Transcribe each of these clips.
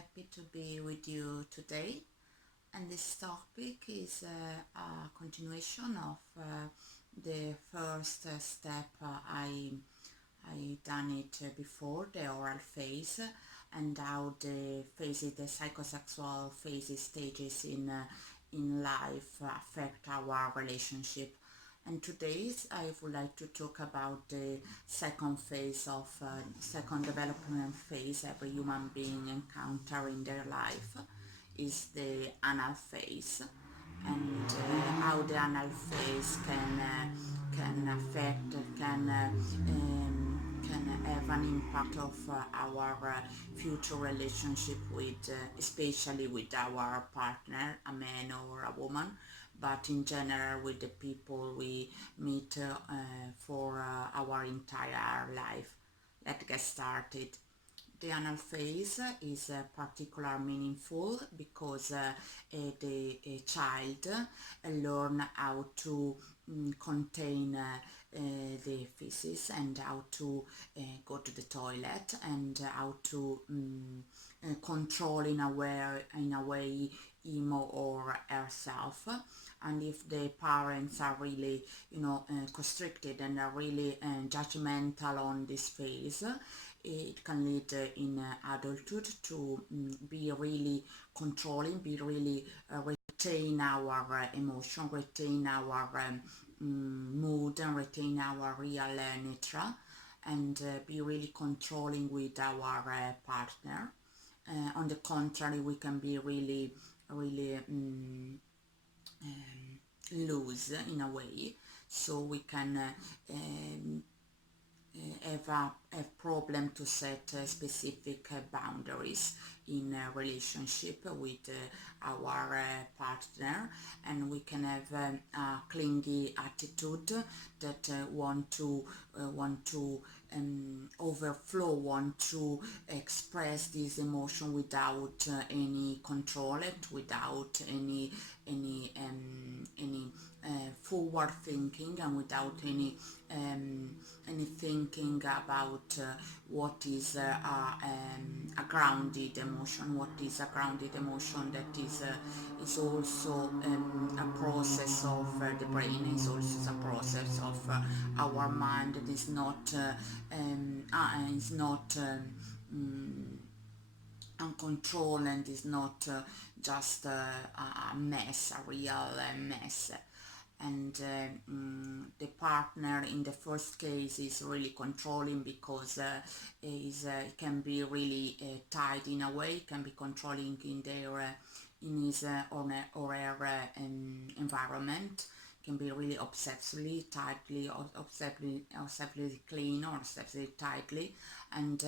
happy to be with you today. And this topic is a continuation of the first step I done it before, the oral phase, and how the phases, the psychosexual phases, stages in life affect our relationship. And today I would like to talk about the second phase of second development phase every human being encounter in their life is the anal phase, and how the anal phase can affect can have an impact of our future relationship with especially with our partner, a man or a woman, but in general with the people we meet for our entire life. Let's get started. The anal phase is particularly meaningful because the child learn how to contain the feces and how to go to the toilet and how to control in a way him or herself. And if the parents are really constricted and are really judgmental on this phase, it can lead in adulthood to be really controlling, be really retain our emotion, retain our mood, and retain our real nature, and be really controlling with our partner. On the contrary, we can be really loose in a way, so we can have a problem to set specific boundaries in a relationship with our partner, and we can have a clingy attitude that want to overflow, want to express this emotion without any control, without any forward thinking, and without any thinking about what is a grounded emotion. What is a grounded emotion? That is also a process of the brain, is also a process of our mind. It is not uncontrolled, and is not just a mess, a real mess. And the partner in the first case is really controlling because it can be really tied in a way, can be controlling in their in his or her environment, can be really obsessively tightly, or obsessively clean, or obsessively tightly, and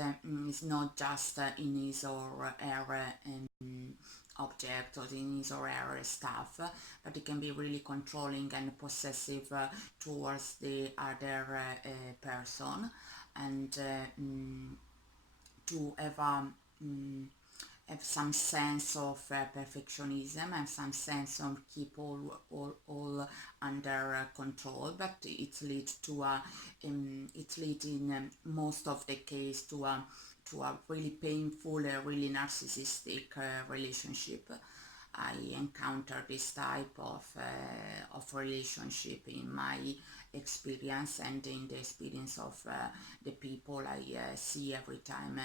it's not just in his or her object or in his or her stuff, but it can be really controlling and possessive towards the other person, and to have some sense of perfectionism and some sense of keep all under control. But it leads to it leads in most of the case to a really painful, really narcissistic relationship. I encounter this type of relationship in my experience and in the experience of the people I see every time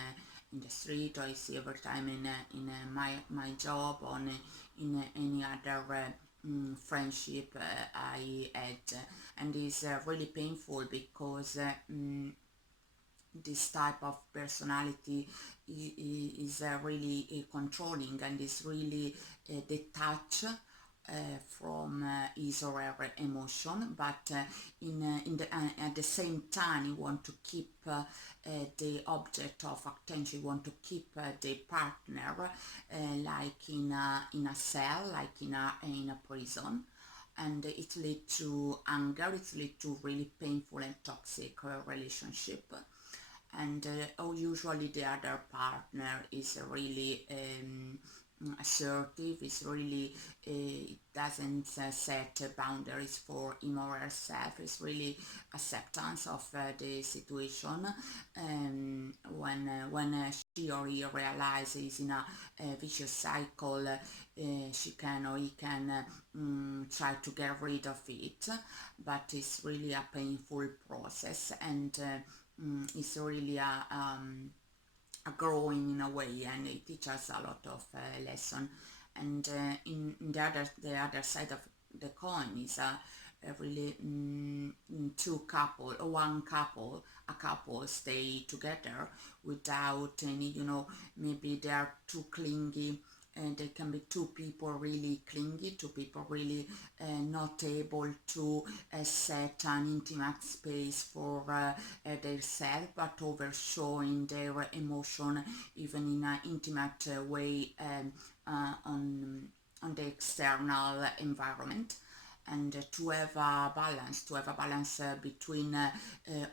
in the street, or I see every time in my job, or in any other friendship I had. And it's really painful because this type of personality is really controlling, and is really detached from his or her emotion, but at the same time you want to keep the object of attention, you want to keep the partner like in a cell, like in a prison. And it leads to anger, it leads to really painful and toxic relationship. And usually the other partner is really assertive. It's really it doesn't set boundaries for him or herself. It's really acceptance of the situation. When she or he realizes in a vicious cycle, she can or he can try to get rid of it, but it's really a painful process, and it's really a growing in a way, and it teaches a lot of lesson. And in the other side of the coin is a really two couple or one couple, a couple stay together without any, maybe they are too clingy, and there can be two people really clingy, two people really not able to set an intimate space for themselves, but overshowing their emotion even in an intimate way on the external environment. And to have a balance between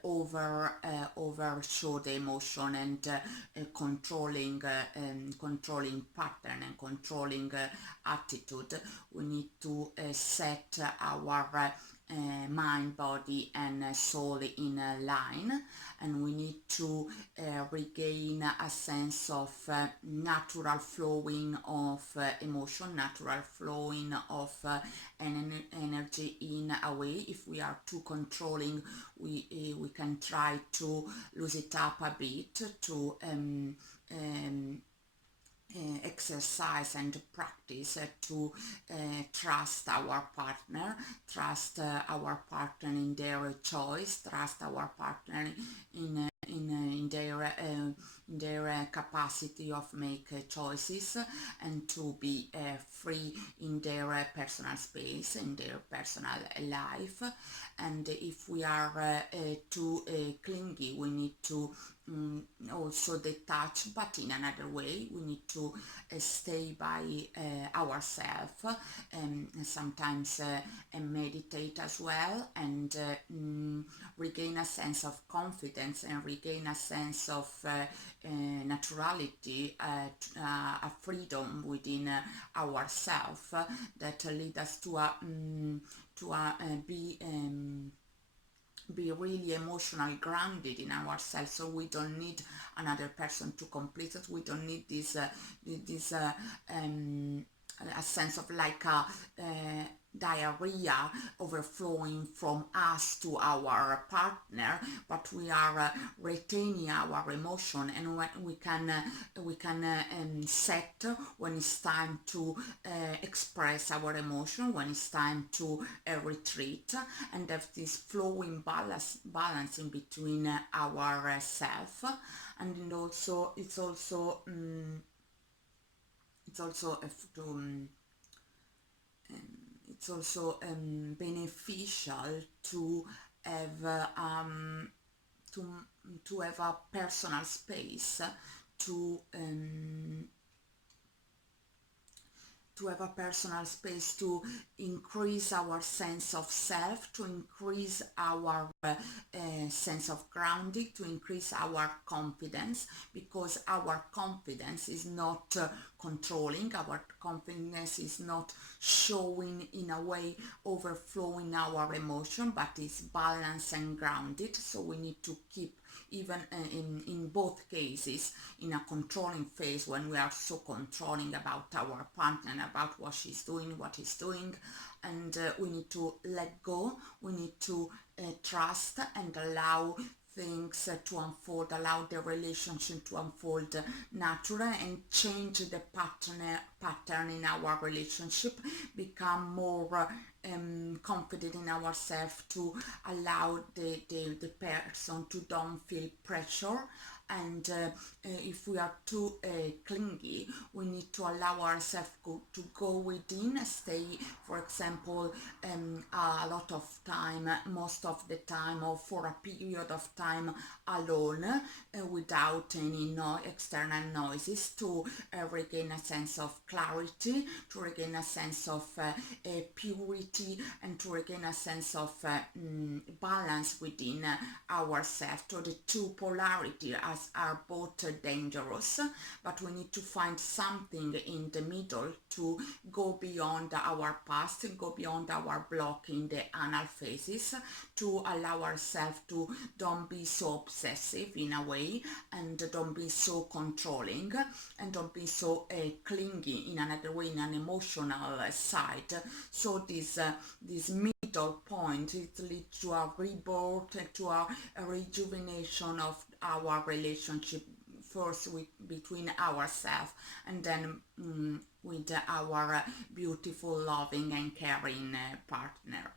overshow the emotion and controlling pattern and controlling attitude. We need to set our mind, body, and soul in a line, and we need to regain a sense of natural flowing of emotion, natural flowing of energy in a way. If we are too controlling, we can try to lose it up a bit, to exercise and practice to trust our partner, in their choice, trust our partner in their capacity of make choices, and to be free in their personal space, in their personal life. And if we are too clingy, we need to also detach, but in another way. We need to stay by ourselves, sometimes meditate as well, and regain a sense of confidence and regain a sense of naturality, a freedom within ourselves that lead us to be really emotionally grounded in ourselves. So we don't need another person to complete us. We don't need this a sense of like a diarrhea overflowing from us to our partner, but we are retaining our emotion, and when we can set when it's time to express our emotion, when it's time to retreat, and have this flowing balance in between our self. And also it's also it's also beneficial to have to to have a personal space, to to increase our sense of self, to increase our sense of grounding, to increase our confidence, because our confidence is not controlling, our confidence is not showing in a way overflowing our emotion, but is balanced and grounded. So we need to keep, even in both cases, in a controlling phase, when we are so controlling about our partner, about what she's doing, what he's doing, and we need to let go, we need to trust and allow things to unfold, allow the relationship to unfold naturally, and change the pattern in our relationship, become more confident in ourselves, to allow the person to don't feel pressure. And if we are too clingy, we need to allow ourselves to go within, stay, for example, a lot of time, most of the time, or for a period of time alone, without any external noises, to regain a sense of clarity, to regain a sense of purity, and to regain a sense of balance within ourselves, to the two polarity, as paths are both dangerous, but we need to find something in the middle to go beyond our past, go beyond our block in the anal phases, to allow ourselves to don't be so obsessive in a way, and don't be so controlling, and don't be so clingy in another way, in an emotional side. So this middle point, it leads to a rebirth, to a rejuvenation of our relationship, first between ourselves, and then with our beautiful, loving and caring partner.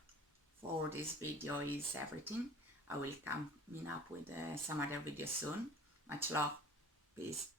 For this video is everything. I will coming up with some other videos soon. Much love. Peace.